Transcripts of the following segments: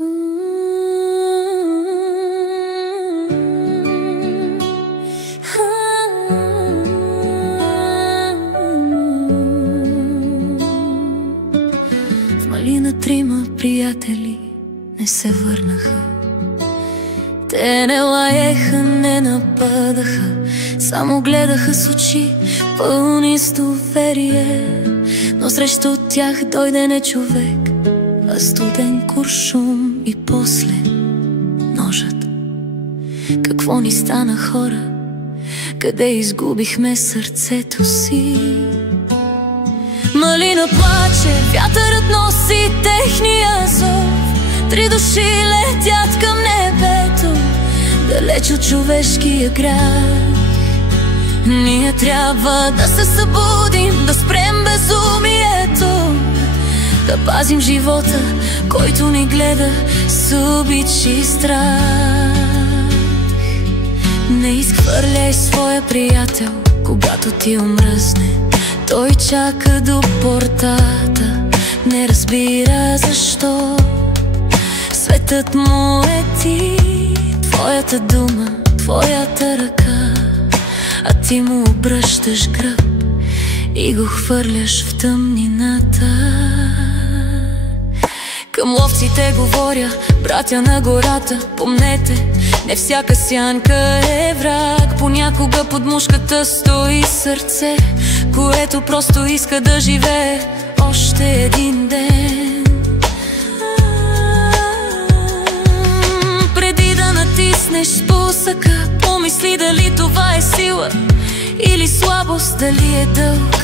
В Малина трима приятели не се върнаха. Те не лаеха, не нападаха, само гледаха с очи пълни с доверие. Но срещу тях дойде не човек, а студен куршум и после ножът. Какво ни стана, хора? Къде изгубихме сърцето си? Малина плаче, вятърът носи техния зов. Три души летят към небето, далеч от човешкия град. Ние трябва да се събудим, да спрем безумието, да пазим живота, който ни гледа с обич и страх. Не изхвърляй своя приятел, когато ти омръзне. Той чака до портата, не разбира защо. Светът му е ти, твоята дума, твоята ръка, а ти му обръщаш гръб и го хвърляш в тъмнината. Към ловците говоря, братя на гората, помнете, не всяка сянка е враг. Понякога под мушката стои сърце, което просто иска да живее още един ден. Преди да натиснеш спусъка, помисли дали това е сила или слабост, дали е дълг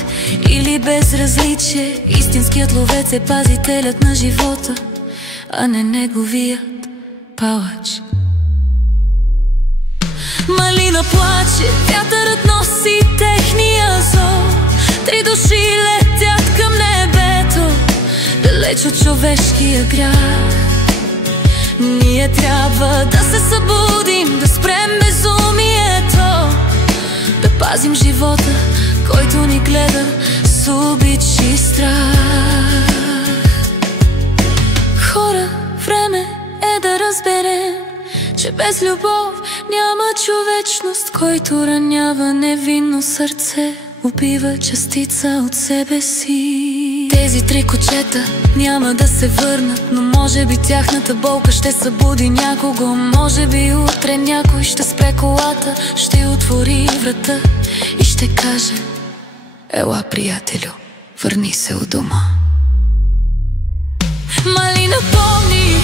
или безразличие. Истинският ловец е пазителят на живота, а не неговият палач. Малина плаче, вятърът носи техния зов. Три души летят към небето, далеч от човешкия грях. Ние трябва да се събудим, да спрем безумието, да пазим живота, който ни гледа с обич и страх. Хора, време е да разберем, че без любов няма човечност. Който ранява невинно сърце, убива частица от себе си. Тези три кучета няма да се върнат, но може би тяхната болка ще събуди някого. Може би утре някой ще спре колата, ще отвори врата и ще каже: ела, приятелю, върни се у дома. Малина помни,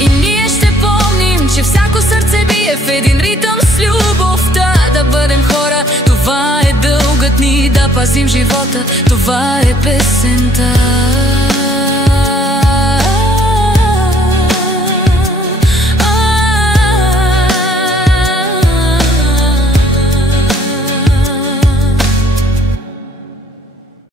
и ние ще помним, че всяко сърце бие в един ритъм с любовта. Да бъдем хора, това е дългът ни, да пазим живота, това е песента.